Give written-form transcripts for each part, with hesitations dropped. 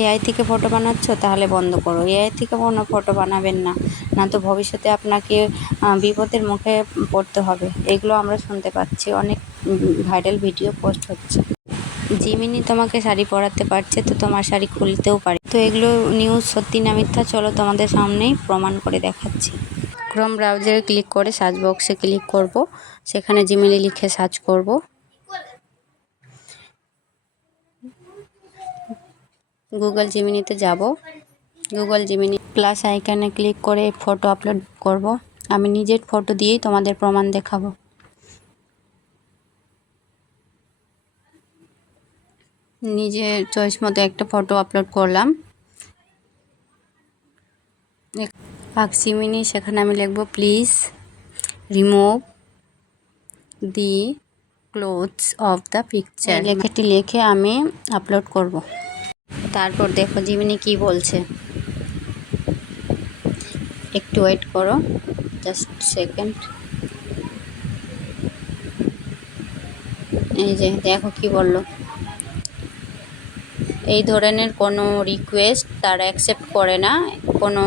AI থেকে photo বানাচ্ছ, তাহলে বন্ধ করো। এআই থেকে কোনো ফটো বানাবেন না, না তো ভবিষ্যতে আপনাকে বিপদের মুখে পড়তে হবে। এগুলো আমরা শুনতে পাচ্ছি, অনেক ভাইরাল ভিডিও পোস্ট হচ্ছে। জিমিনি তোমাকে শাড়ি পরাতে পারছে, তো তোমার শাড়ি খুলতেও পারে। তো এগুলো নিউজ সত্যি না মিথ্যা, চলো তোমাদের সামনেই প্রমাণ করে দেখাচ্ছি। ক্রোম ব্রাউজারে ক্লিক করে সার্চ বক্সে ক্লিক করব, সেখানে জিমিনি লিখে সার্চ করব। গুগল জিমিনিতে যাব, গুগল জিমিনি প্লাস আইকনে ক্লিক করে ফটো আপলোড করব। আমি নিজের ফটো দিয়েই তোমাদের প্রমাণ দেখাবো। নিজের চয়েস মতো একটা ফটো আপলোড করলাম। জিমিনি, সেখানে আমি লিখব please remove the clothes of the picture. এই লেখাটি লিখে আমি আপলোড করব। তারপর দেখো জিমিনি কি বলছে। একটু ওয়েট করো, জাস্ট সেকেন্ড। এই যে দেখো কি বললো। এই ধরনের কোনো রিকোয়েস্ট তারা অ্যাকসেপ্ট করে না, কোনো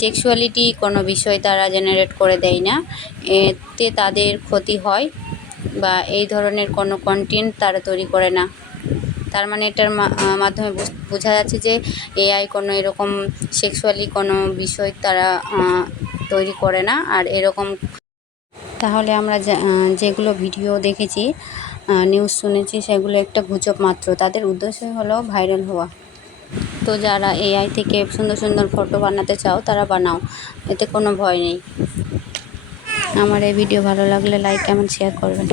সেক্সুয়ালিটি কোনো বিষয় তারা জেনারেট করে দেয় না, এতে তাদের ক্ষতি হয়, বা এই ধরনের কোনো কন্টেন্ট তারা তৈরি করে না। তার মানে এটার মাধ্যমে বোঝা যাচ্ছে যে এআই কোনো এরকম সেক্সুয়ালি কোনো বিষয় তারা তৈরি করে না। আর এরকম তাহলে আমরা যেগুলো ভিডিও দেখেছি, নিউজ শুনেছি, সেগুলো একটা গুজব মাত্র। তাদের উদ্দেশ্য হলো ভাইরাল হওয়া। তো যারা এআই থেকে সুন্দর সুন্দর ফটো বানাতে চাও, তারা বানাও, এতে কোনো ভয় নেই। আমার এই ভিডিও ভালো লাগলে লাইক কমেন্ট শেয়ার করবেন।